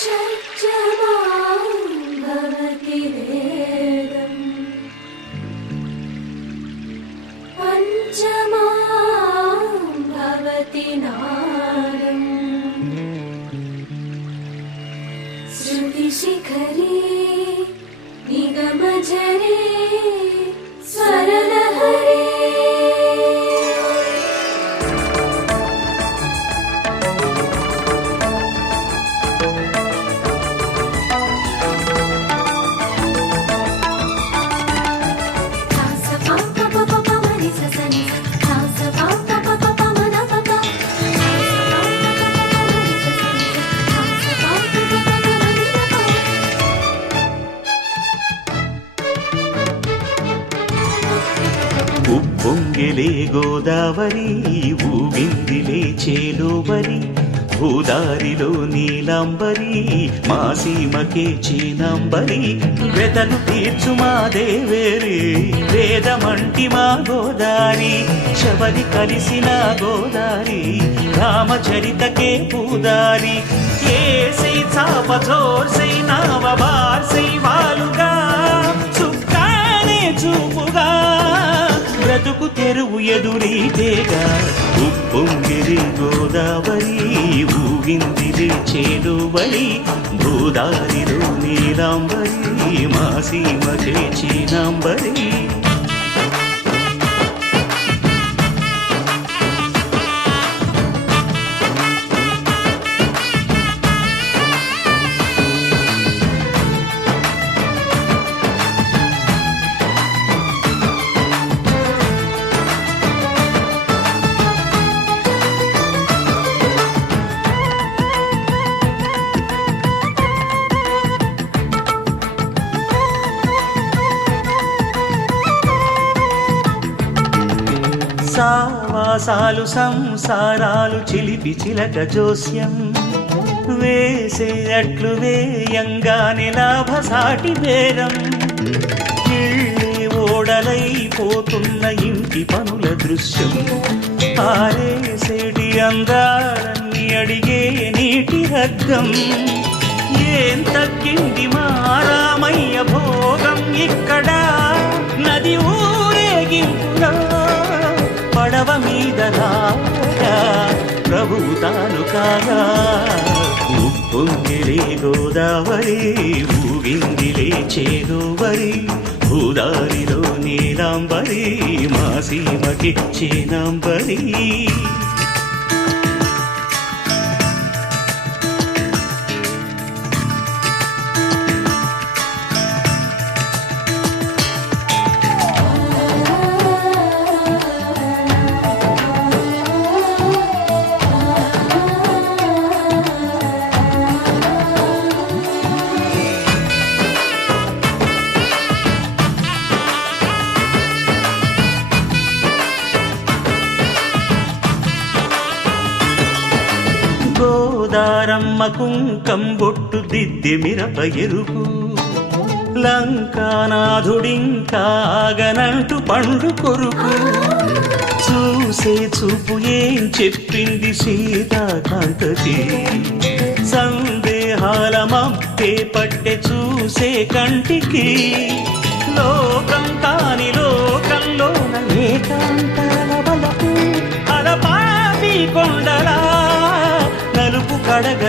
షట్జమాం భవతి వేదం పంచమాం భవతి నాదం శృతిశిఖరే నిగమజరే స్వరలహరే ఉప్పొంగిలే గోదావరి ఊగిందిలే చేలోబరి భూదారిలో నీలాంబరి మా సీమకే చీనాంబరి వెతలు తీర్చు మా దేవేరి వేదమంటి మా గోదారి శబరి కలిసిన గోదారి రామచరితకే పూదారి ఏసై చాప జోర్సై నావ బార్సై వాలుగా చుక్కానే చూపుగా బ్రతుకు తెరువు ఎదురీతేగా ఉప్పొంగిరి గోదావరి ఊగిందిరి చేలువరి భూదారిలో నీలాంబరి మా సీమకే చీనాంబరి సావాసాలు సంసారాలు చిలిపి చిలక జోస్యం వేసే అట్లు వేయంగానే లాభసాటి బేరం ఇళ్ళే ఓడలైపోతున్న ఇంటి పనుల దృశ్యం ఆరేసేటి అందాలన్నీ అడిగే నీటి హద్దం ఏం తగ్గింది మా రామయ్య భోగం ఇక్కడ నది ఊరేగింపులో పడవ మీద రాగా ప్రభువు తాను కాగా ఉప్పొంగిలే గోదావరి ఊగిందిలే చేలోవరి భూదారిలో నీలాంబరి మా సీమకి చీనాంబరి గోదారమ్మ కుంకం బొట్టు దిద్ది మిరప ఎరుపు లంకానాథుడింకాగనంటూ పండు కొరుకు చూసే చూపు ఏం చెప్పింది సీతాకాంతకి సందేహాల మప్పే పట్టె చూసే కంటికి లోకం కాని లోకంలోన ఏకాంతాల బలపు అలపాపి కొండలా నలుపు కడగ